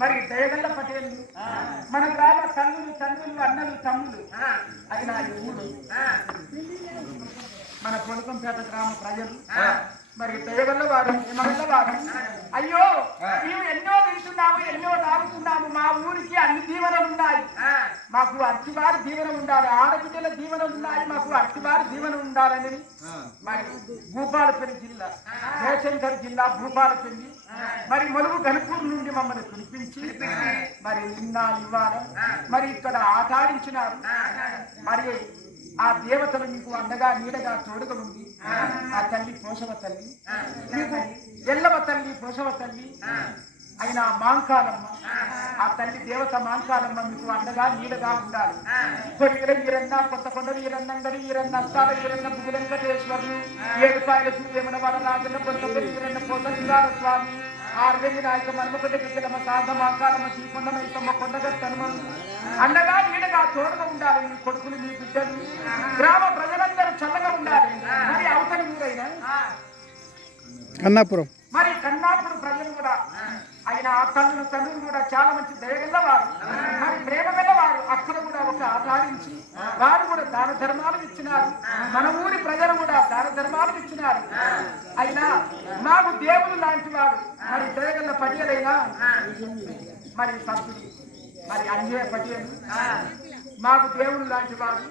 మరి దయగల్ల పటేళ్ళు మన గ్రామ తల్లులు తండ్రులు అన్నలు తమ్ముళ్ళు అది నా ఊరు మన కొలకంపేట గ్రామ ప్రజలు మరి దయగల్ల వారు హిమగల్ల వారు అయ్యో మేము ఎన్నో తింటున్నాము ఎన్నో తాగుతున్నాము మా ఊరికి అన్ని దీవెనలు ఉన్నాయి మాకు అర్చివారి దీవెన ఉండాలి ఆడబిడ్డల దీవెన ఉన్నాయి మాకు అర్చివారి దీవెన ఉండాలని మరి భూపాలపల్లి జిల్లా జయశంకర్ జిల్లా భూపాలపల్లి మరి మలుగు గణపూర్ నుండి మమ్మల్ని పిలిపించి మరి నిన్న ఇవాళ మరి ఇక్కడ ఆటాడించినారు మరి ఆ దేవతలు మీకు అండగా నీడగా తోడుగా ఉంది ఆ తల్లి పోషవ తల్లి మీకు ఎల్లవ తల్లి పోషవ తల్లి అయినా మాంకాలమ్మ ఆ తల్లి దేవత మాంకాలమ్మ మీకు అండగా నీడగా ఉండాలి. కొరిగిల ఈరన్న కొత్త కొండ ఈరన్న అంగడి ఈరన్న అస్తాల ఈరన్న బుగులెంకటేశ్వరులు ఏడుపాయలకు ఏమన వరరాజుల కొంత ఈరన్న కోట స్వామి ఆర్వెల్లి నాయక మన్మకొండ బిడ్డలమ్మ సాధ మాంకాలమ్మ శ్రీకొండ మైసమ్మ కొండగట్టనుమ అండగా నీడగా తోడుగా ఉండాలి. మీ కొడుకులు మీ బిడ్డలు గ్రామ ప్రజలందరూ చల్లగా ఉండాలి. మరి అవతలి మీరైనా కన్నాపురం మరి కన్నాపురం ప్రజలు కూడా ఆయన తండ్రులు కూడా చాలా మంచి దయగలవారు, మరి ప్రేమ గలవారు. అక్కడ కూడా ఒక ఆదరించి వారు కూడా దాన ధర్మాలు ఇచ్చినారు. మన ఊరి ప్రజలు కూడా దాన ధర్మాలు ఇచ్చినారు. అయినా మాకు దేవుడు లాంటి వాడు మరి దయగల పటియలైనా మరి సంతుడు మరి అంజయ్య పటియలు మాకు దేవుడు లాంటి వాడు.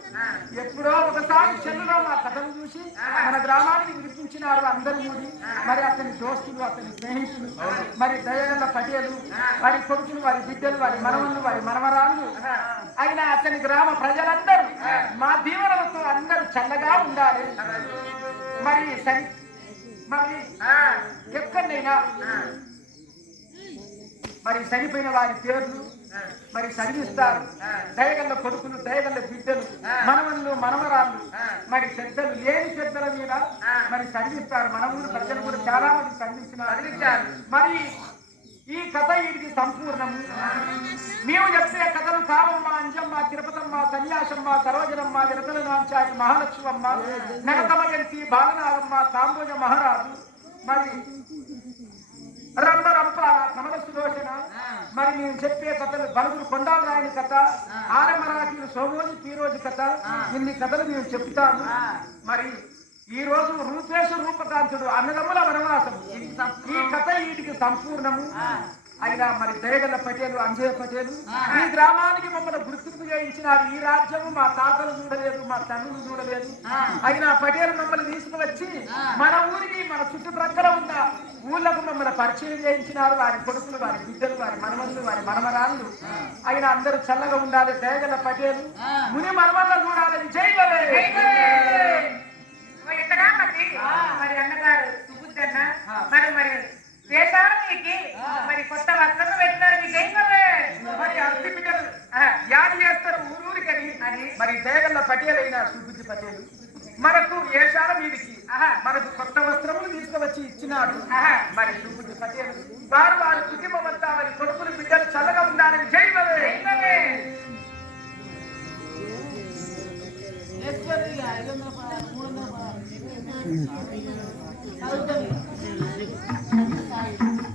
ఎప్పుడో ఒకసారి చెల్లులో మా కథను చూసి మన గ్రామానికి వినిపించినారు అందరూ కూడి. మరి అతని దోస్తులు అతని స్నేహితులు మరి దయగల పటియలు వారి కొడుకులు వారి బిడ్డలు వారి మనవళ్ళు వారి మనవరాళ్ళు అయినా అతని గ్రామ ప్రజలందరూ మా దీవెనలతో అందరూ చల్లగా ఉండాలి. మరి మరి ఎక్కడైనా మరి చనిపోయిన వారి పేర్లు మరి చదివిస్తారు. దయగల్ల కొడుకులు దయగల్ల బిడ్డలు మనవళ్ళు మనవరాళ్ళు మరి పెద్దలు లేని పెద్దల మీద మరి చదివిస్తారు. మన ఊరు ప్రజలు కూడా చాలా మంది చదివించారు. మరి ఈ కథ వీటికి సంపూర్ణము. మేము చెప్పే కథలు కావమ్మ అంజమ్మ తిరుపతమ్మ సన్యాసమ్మ సరోజనమ్మ విరతల నాంచారి మహాలక్ష్మమ్మ నగతమయంతి బాలనాగమ్మ కాంబోజ మహారాజు మరి రంభ రంపాల కమల సులోచన మరి నేను చెప్పే కథలు బలుగురు కొండాల రాయని కథ ఆరమరాఠీలు సోమోజి తీరోజు కథ ఇన్ని కథలు మేము చెప్తాము. మరి ఈ రోజు రూపేశ రూపకాంతుడు అన్నదమ్ముల వనవాసం ఈ కథ వీటికి సంపూర్ణము. అయినా మరి దయగల పటేలు అంజయ్య పటేలు ఈ గ్రామానికి మమ్మల్ని గుర్తింపు చేయించినారు. ఈ రాజ్యము మా తాతలు చూడలేదు, మా తండ్రులు చూడలేదు. అయినా పటేలు మమ్మల్ని తీసుకువచ్చి మన ఊరికి మన చుట్టుప్రక్కల ఉన్న ఊళ్ళకు మమ్మల్ని పరిచయం చేయించినారు. వారి కొడుకులు వారి బిడ్డలు వారి మనవళ్ళు వారి మనమరాళ్ళు అయినా అందరూ చల్లగా ఉండాలి. దయగల పటేలు ముని మనవల్ల చూడాలని జైవలే. మరి అన్నగారు సుబుద్ధన్న మరి మరి దేశానికి మరి కొత్త వస్త్రం పెట్టినారు. మరి అర్థి బిడ్డలు యాద చేస్తారు ఊరూరికని మరి దయగల్ల పటేల్ అయినా సుబుద్ధి పటేలు మనకు ఏషాల మీదికి మనకు కొత్త వస్త్రములు తీసుకువచ్చి ఇచ్చినాడు. మరి సుబుద్ధి పటేల్ వారు వారి కుటుంబం అంతా మరి కొడుకులు బిడ్డలు చల్లగా ఉండాలని జై